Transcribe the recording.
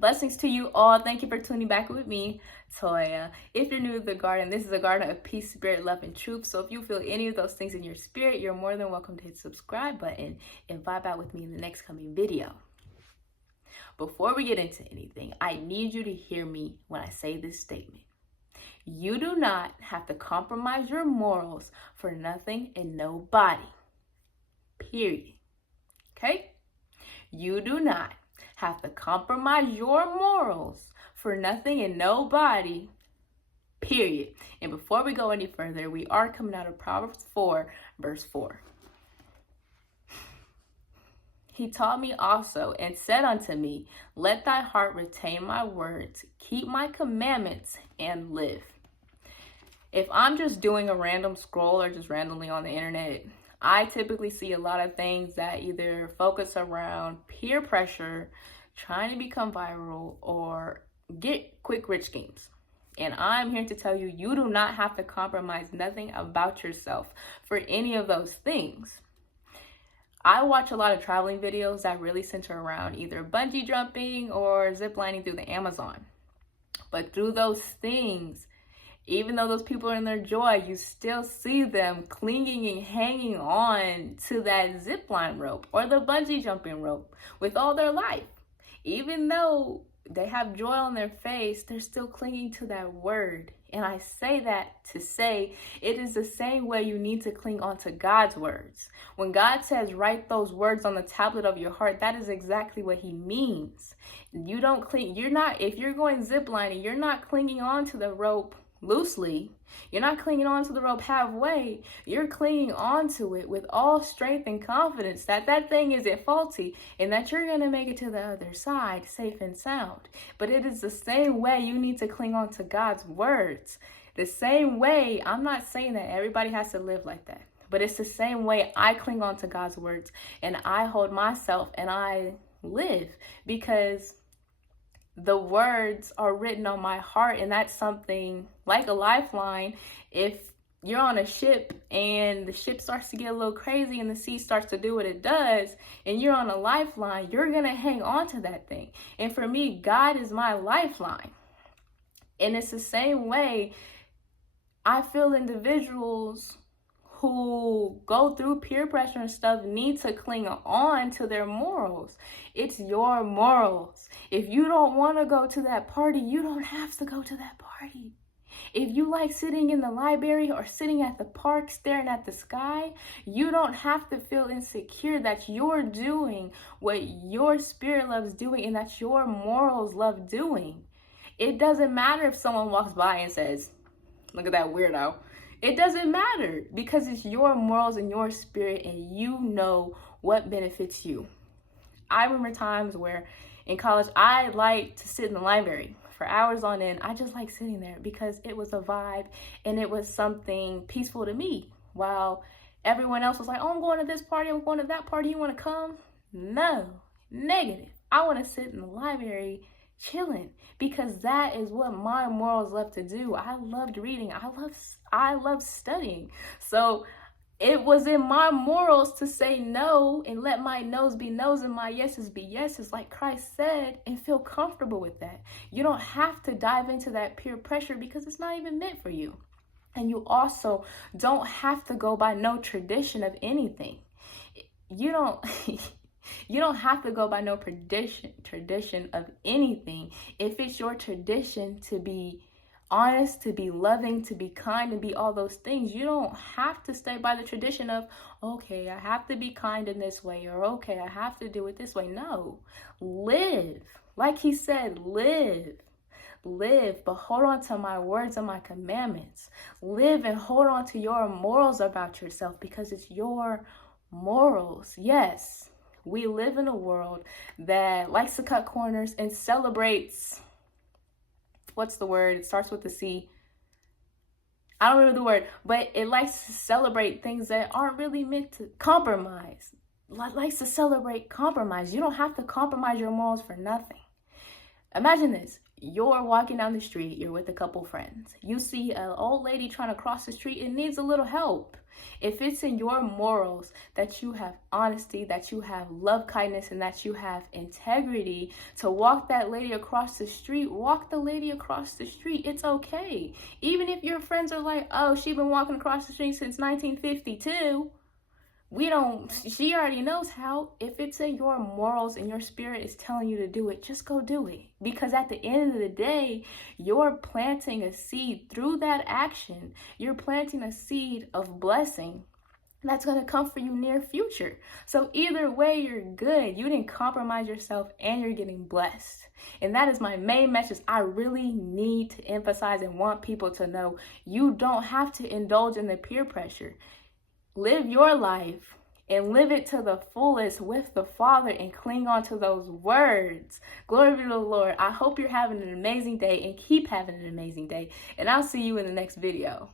Blessings to you all. Thank you for tuning back with me, Toya. If you're new to the garden, this is a garden of peace, spirit, love, and truth. So if you feel any of those things in your spirit, you're more than welcome to hit the subscribe button and vibe out with me in the next coming video. Before we get into anything, I need you to hear me when I say this statement. You do not have to compromise your morals for nothing and nobody. Period. Okay? You do not have to compromise your morals for nothing and nobody, period. And before we go any further, we are coming out of Proverbs 4, verse 4. He taught me also and said unto me, let thy heart retain my words, keep my commandments, and live. If I'm just doing a random scroll or just randomly on the internet, I typically see a lot of things that either focus around peer pressure, trying to become viral, or get quick rich schemes. And I'm here to tell you, you do not have to compromise nothing about yourself for any of those things. I watch a lot of traveling videos that really center around either bungee jumping or ziplining through the Amazon. But through those things, even though those people are in their joy, you still see them clinging and hanging on to that zipline rope or the bungee jumping rope with all their life. Even though they have joy on their face, they're still clinging to that word. And I say that to say it is the same way you need to cling on to God's words. When God says, write those words on the tablet of your heart, that is exactly what he means. You don't cling, if you're going ziplining, you're not clinging on to the rope loosely. You're not clinging on to the rope halfway. You're clinging on to it with all strength and confidence that that thing isn't faulty and that you're going to make it to the other side safe and sound. But it is the same way you need to cling on to God's words. The same way, I'm not saying that everybody has to live like that, but it's the same way I cling on to God's words and I hold myself and I live because the words are written on my heart, and that's something like a lifeline. If you're on a ship and the ship starts to get a little crazy and the sea starts to do what it does, and you're on a lifeline, you're going to hang on to that thing. And for me, God is my lifeline. And it's the same way I feel individuals who go through peer pressure and stuff need to cling on to their morals. It's your morals. If you don't want to go to that party, you don't have to go to that party. If you like sitting in the library or sitting at the park staring at the sky, you don't have to feel insecure that you're doing what your spirit loves doing and that your morals love doing. It doesn't matter if someone walks by and says, look at that weirdo. It doesn't matter because it's your morals and your spirit and you know what benefits you. I remember times where in college, I liked to sit in the library for hours on end. I just like sitting there because it was a vibe and it was something peaceful to me. While everyone else was like, oh, I'm going to this party, I'm going to that party, you want to come? No, negative. I want to sit in the library chilling because that is what my morals love to do. I loved reading. I love studying. So it was in my morals to say no and let my no's be no's and my yeses be yeses, like Christ said, and feel comfortable with that. You don't have to dive into that peer pressure because it's not even meant for you. And you also don't have to go by no tradition of anything. You don't have to go by no tradition of anything. If it's your tradition to be honest, to be loving, to be kind, and be all those things, you don't have to stay by the tradition of, okay, I have to be kind in this way, or okay, I have to do it this way. No, live. Like he said, live, but hold on to my words and my commandments. Live and hold on to your morals about yourself because it's your morals. Yes. We live in a world that likes to cut corners and celebrates, what's the word? It starts with the C. I don't remember the word, but it likes to celebrate things that aren't really meant to compromise. It likes to celebrate compromise. You don't have to compromise your morals for nothing. Imagine this. you're walking down the street, you're with a couple friends. You see an old lady trying to cross the street and needs a little help. If it's in your morals that you have honesty, that you have love, kindness, and that you have integrity to walk that lady across the street, walk the lady across the street. It's okay. Even if your friends are like, oh, she's been walking across the street since 1952. She already knows how. If it's in your morals and your spirit is telling you to do it, just go do it. Because at the end of the day, you're planting a seed through that action. You're planting a seed of blessing that's going to come for you near future. So either way, you're good. You didn't compromise yourself and you're getting blessed. And that is my main message. I really need to emphasize and want people to know you don't have to indulge in the peer pressure. Live your life and live it to the fullest with the Father and cling on to those words. Glory be to the Lord. I hope you're having an amazing day and keep having an amazing day. And I'll see you in the next video.